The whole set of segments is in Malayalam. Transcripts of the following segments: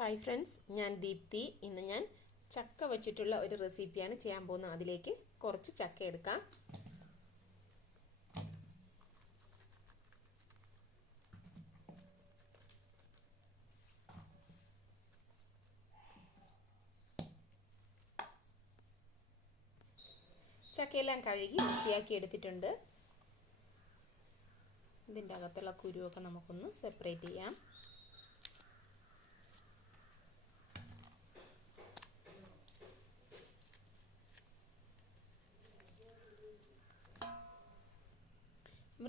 ഹായ് ഫ്രണ്ട്സ് ഞാൻ ദീപ്തി. ഇന്ന് ഞാൻ ചക്ക വച്ചിട്ടുള്ള ഒരു റെസിപ്പിയാണ് ചെയ്യാൻ പോകുന്നത്. അതിലേക്ക് കുറച്ച് ചക്ക എടുക്കാം. ചക്കയെല്ലാം കഴുകി വൃത്തിയാക്കി എടുത്തിട്ടുണ്ട്. ഇതിന്റെ അകത്തുള്ള കുരുവൊക്കെ നമുക്കൊന്ന് സെപ്പറേറ്റ് ചെയ്യാം.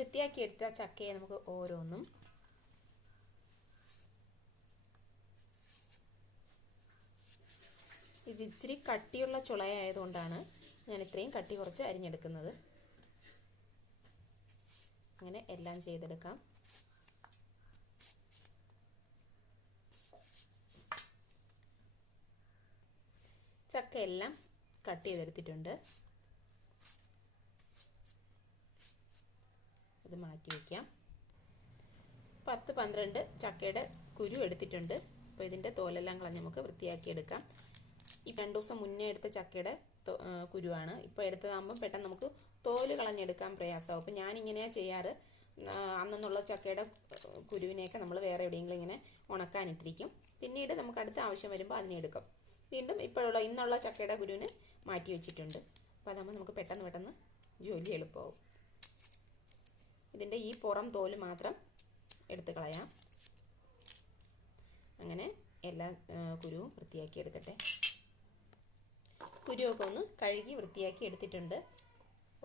വൃത്തിയാക്കി എടുത്ത ചക്കയെ നമുക്ക് ഓരോന്നും ഇത് ഇച്ചിരി കട്ടിയുള്ള ചുളയായതുകൊണ്ടാണ് ഞാൻ ഇത്രയും കട്ടി കുറച്ച് അരിഞ്ഞെടുക്കുന്നത്. അങ്ങനെ എല്ലാം ചെയ്തെടുക്കാം. ചക്ക എല്ലാം കട്ട് ചെയ്തെടുത്തിട്ടുണ്ട്. മാറ്റി വയ്ക്കാം പത്ത് പന്ത്രണ്ട് ചക്കയുടെ കുരു എടുത്തിട്ടുണ്ട്. അപ്പോൾ ഇതിന്റെ തോലെല്ലാം കളഞ്ഞ് നമുക്ക് വൃത്തിയാക്കി എടുക്കാം ഈ രണ്ട് ദിവസം മുന്നേ എടുത്ത ചക്കയുടെ കുരുവാണ്. ഇപ്പോൾ എടുത്തതാകുമ്പോൾ പെട്ടെന്ന് നമുക്ക് തോൽ കളഞ്ഞെടുക്കാൻ പ്രയാസമാവും അപ്പോൾ ഞാനിങ്ങനെയാണ് ചെയ്യാറ്. അന്നുള്ള ചക്കയുടെ കുരുവിനെയൊക്കെ നമ്മൾ വേറെ എവിടെയെങ്കിലും ഇങ്ങനെ ഉണക്കാനിട്ടിരിക്കും. പിന്നീട് നമുക്ക് അടുത്ത ആവശ്യം വരുമ്പോൾ അതിനെ എടുക്കും. വീണ്ടും ഇപ്പോഴുള്ള ഇന്നുള്ള ചക്കയുടെ കുരുവിന് മാറ്റി വെച്ചിട്ടുണ്ട് അപ്പോൾ അതാകുമ്പോൾ നമുക്ക് പെട്ടെന്ന് പെട്ടെന്ന് ജോലി എളുപ്പമാവും. ഇതിന്റെ ഈ പുറം തോൽ മാത്രം എടുത്ത് കളയാം. അങ്ങനെ എല്ലാ കുരുവും വൃത്തിയാക്കി എടുക്കട്ടെ. കുരുവൊക്കെ ഒന്ന് കഴുകി വൃത്തിയാക്കി എടുത്തിട്ടുണ്ട്.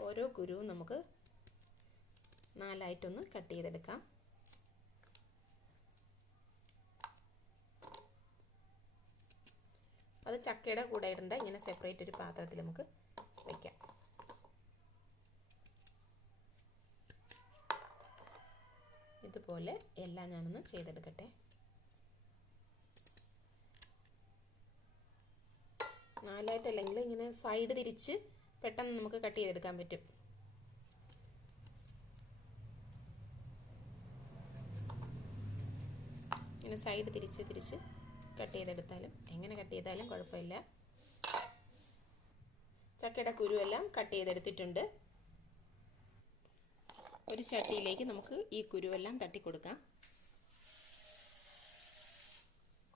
ഓരോ കുരുവും നമുക്ക് നാലായിട്ടൊന്ന് കട്ട് ചെയ്തെടുക്കാം. അത് ചക്കയുടെ കൂടെ ഇടണ്ട ഇങ്ങനെ സെപ്പറേറ്റ് ഒരു പാത്രത്തിൽ നമുക്ക് വയ്ക്കാം ഇതുപോലെ എല്ലാം ഞാനൊന്ന് ചെയ്തെടുക്കട്ടെ. നാലായിട്ടല്ലെങ്കിൽ ഇങ്ങനെ സൈഡ് തിരിച്ച് പെട്ടെന്ന് നമുക്ക് കട്ട് ചെയ്തെടുക്കാൻ പറ്റും. ഇങ്ങനെ സൈഡ് തിരിച്ച് തിരിച്ച് കട്ട് ചെയ്തെടുത്താലും എങ്ങനെ കട്ട് ചെയ്താലും കുഴപ്പമില്ല. ചക്കയുടെ കുരുവെല്ലാം കട്ട് ചെയ്തെടുത്തിട്ടുണ്ട്. ഒരു ചട്ടിയിലേക്ക് നമുക്ക് ഈ കുരുവെല്ലാം തട്ടിക്കൊടുക്കാം.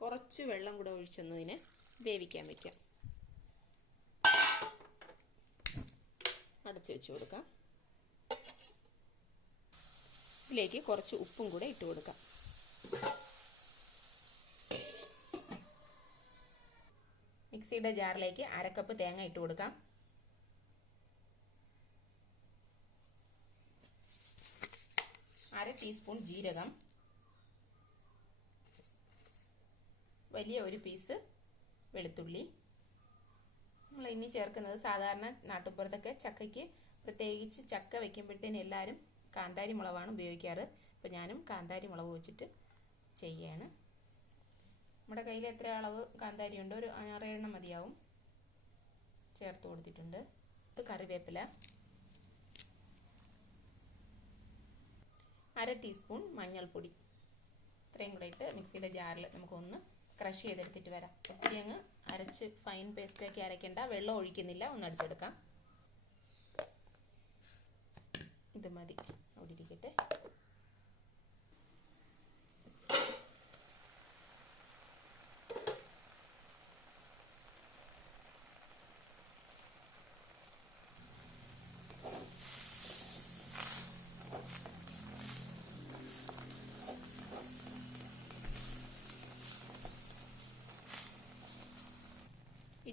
കുറച്ച് വെള്ളം കൂടെ ഒഴിച്ചൊന്നതിനെ വേവിക്കാൻ വയ്ക്കാം അടച്ചു വെച്ച് കൊടുക്കാം. ഇതിലേക്ക് കുറച്ച് ഉപ്പും കൂടെ ഇട്ട് കൊടുക്കാം. മിക്സിയുടെ ജാറിലേക്ക് അരക്കപ്പ് തേങ്ങ ഇട്ട് കൊടുക്കാം. അര ടീസ്പൂൺ ജീരകം. വലിയ ഒരു പീസ് വെളുത്തുള്ളി. നമ്മൾ ഇനി ചേർക്കുന്നത് സാധാരണ നാട്ടുപുറത്തൊക്കെ ചക്കയ്ക്ക് പ്രത്യേകിച്ച് ചക്ക വെക്കുമ്പോഴത്തേന് എല്ലാവരും കാന്താരി മുളകാണ് ഉപയോഗിക്കാറ്. അപ്പോൾ ഞാനും കാന്താരി മുളക് വെച്ചിട്ട് ചെയ്യാണ്. നമ്മുടെ കയ്യിൽ എത്ര അളവ് കാന്താരി ഉണ്ടോ? ഒരു ആറേഴെണ്ണം മതിയാവും. ചേർത്ത് കൊടുത്തിട്ടുണ്ട്. ഇത് കറിവേപ്പില. അര ടീസ്പൂൺ മഞ്ഞൾപ്പൊടി. ഇത്രയും കൂടെ ഇട്ട് മിക്സിയുടെ ജാറിൽ നമുക്കൊന്ന് ക്രഷ് ചെയ്തെടുത്തിട്ട് വരാം. ഒത്തിരി അങ്ങ് അരച്ച് ഫൈൻ പേസ്റ്റാക്കി അരയ്ക്കേണ്ട. വെള്ളം ഒഴിക്കുന്നില്ല. ഒന്ന് അടിച്ചെടുക്കാം. ഇത് മതി.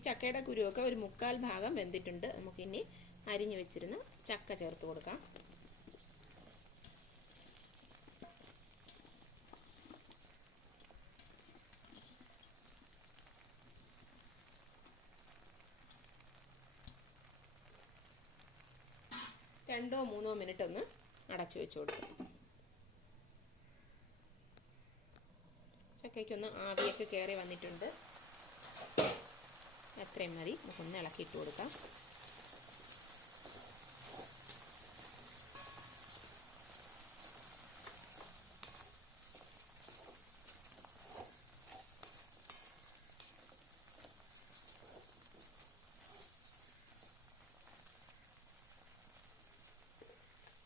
ചക്കയുടെ കുരുവൊക്കെ ഒരു മുക്കാൽ ഭാഗം വെന്തിട്ടുണ്ട്. നമുക്കിനി അരിഞ്ഞു വെച്ചിരുന്ന ചക്ക ചേർത്ത് കൊടുക്കാം. രണ്ടോ മൂന്നോ മിനിറ്റ് ഒന്ന് അടച്ചു വെച്ച് കൊടുക്കും. ചക്കയ്ക്കൊന്ന് ആവിയൊക്കെ കയറി വന്നിട്ടുണ്ട്. എത്രയും മതി. നമുക്കൊന്ന് ഇളക്കി ഇട്ട് കൊടുക്കാം.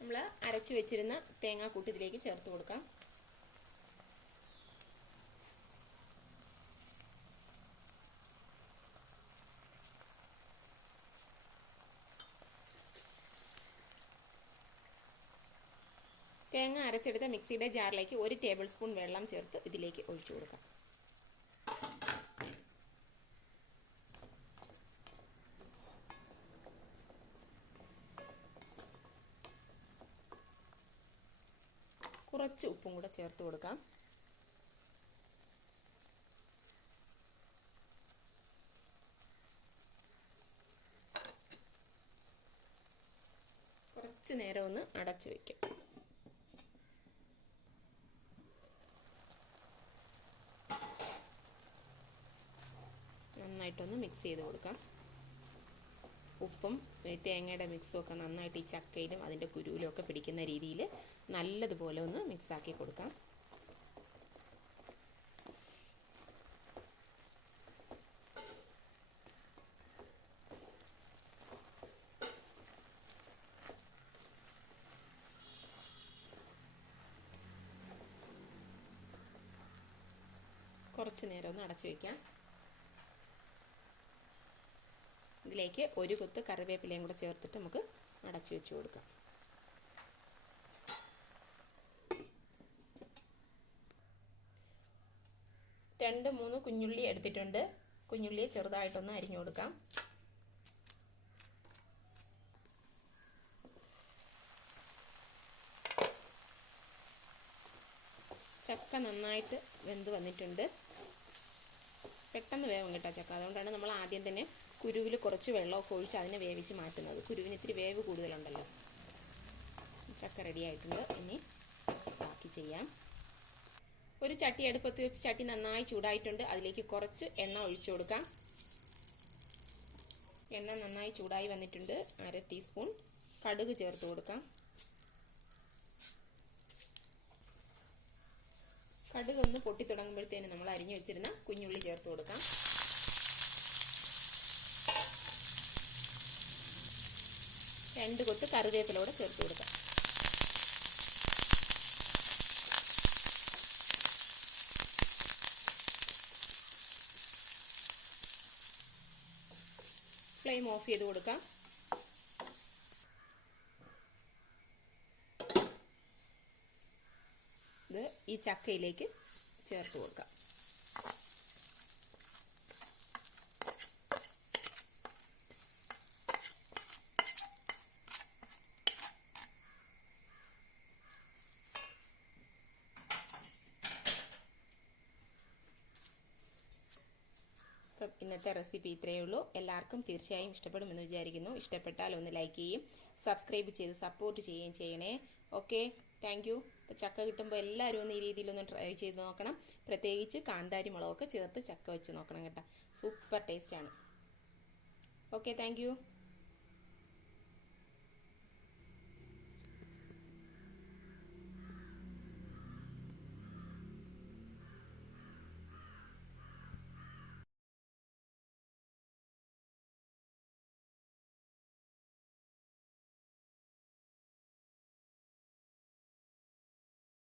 നമ്മൾ അരച്ചു വെച്ചിരുന്ന തേങ്ങാക്കൂട്ട് ഇതിലേക്ക് ചേർത്ത് കൊടുക്കാം. തേങ്ങ അരച്ചെടുത്ത മിക്സിയുടെ ജാറിലേക്ക് ഒരു ടേബിൾ സ്പൂൺ വെള്ളം ചേർത്ത് ഇതിലേക്ക് ഒഴിച്ചു കൊടുക്കാം. കുറച്ച് ഉപ്പും കൂടെ ചേർത്ത് കൊടുക്കാം. കുറച്ച് നേരം ഒന്ന് അടച്ചു വയ്ക്കാം നന്നായിട്ടൊന്ന് മിക്സ് ചെയ്ത് കൊടുക്കാം. ഉപ്പും തേങ്ങയുടെ മിക്സും ഒക്കെ നന്നായിട്ട് ഈ ചക്കയിലും അതിന്റെ കുരുവിലും ഒക്കെ പിടിക്കുന്ന രീതിയിൽ നല്ലതുപോലെ ഒന്ന് മിക്സാക്കി കൊടുക്കാം. കുറച്ച് നേരം ഒന്ന് അടച്ചു വയ്ക്കാം ഇതിലേക്ക് ഒരു കുത്ത് കറിവേപ്പിലയും കൂടെ ചേർത്തിട്ട് നമുക്ക് അടച്ചു വെച്ച് കൊടുക്കാം. രണ്ട് മൂന്ന് കുഞ്ഞുള്ളി എടുത്തിട്ടുണ്ട്. കുഞ്ഞുള്ളിയെ ചെറുതായിട്ടൊന്ന് അരിഞ്ഞു കൊടുക്കാം. ചക്ക നന്നായിട്ട് വെന്ത് വന്നിട്ടുണ്ട്. പെട്ടെന്ന് വേവും കേട്ടോ ചക്ക. അതുകൊണ്ടാണ് നമ്മൾ ആദ്യം തന്നെ കുരുവിൽ കുറച്ച് വെള്ളമൊക്കെ ഒഴിച്ച് അതിനെ വേവിച്ച് മാറ്റുന്നത്. കുരുവിന് ഇത്തിരി വേവ് കൂടുതലുണ്ടല്ലോ. ചക്ക റെഡി ആയിട്ടുണ്ട്. ഇനി ബാക്കി ചെയ്യാം. ഒരു ചട്ടി അടുപ്പത്ത് വെച്ച് ചട്ടി നന്നായി ചൂടായിട്ടുണ്ട്. അതിലേക്ക് കുറച്ച് എണ്ണ ഒഴിച്ചു കൊടുക്കാം. എണ്ണ നന്നായി ചൂടായി വന്നിട്ടുണ്ട്. അര ടീസ്പൂൺ കടുക് ചേർത്ത് കൊടുക്കാം. കടുക് ഒന്ന് പൊട്ടി തുടങ്ങുമ്പോഴത്തേന് നമ്മൾ അരിഞ്ഞു വെച്ചിരുന്ന കുഞ്ഞുള്ളി ചേർത്ത് കൊടുക്കാം. രണ്ട് കൊത്ത് കറിവേപ്പിലൂടെ ചേർത്ത് കൊടുക്കാം. ഫ്ലെയിം ഓഫ് ചെയ്ത് കൊടുക്കാം. ഈ ചക്കയിലേക്ക് ചേർത്ത് കൊടുക്കാം. ഇന്നത്തെ റെസിപ്പി ഇത്രയേ ഉള്ളൂ. എല്ലാവർക്കും തീർച്ചയായും ഇഷ്ടപ്പെടുമെന്ന് വിചാരിക്കുന്നു. ഇഷ്ടപ്പെട്ടാൽ ഒന്ന് ലൈക്ക് ചെയ്യും. സബ്സ്ക്രൈബ് ചെയ്ത് സപ്പോർട്ട് ചെയ്യുകയും ചെയ്യണേ. ഓക്കെ താങ്ക് യു ചക്ക കിട്ടുമ്പോൾ എല്ലാവരും ഒന്ന് ഈ രീതിയിലൊന്ന് ട്രൈ ചെയ്ത് നോക്കണം. പ്രത്യേകിച്ച് കാന്താരി മുളകൊക്കെ ചേർത്ത് ചക്ക വെച്ച് നോക്കണം കേട്ടോ. സൂപ്പർ ടേസ്റ്റാണ് ഓക്കെ താങ്ക്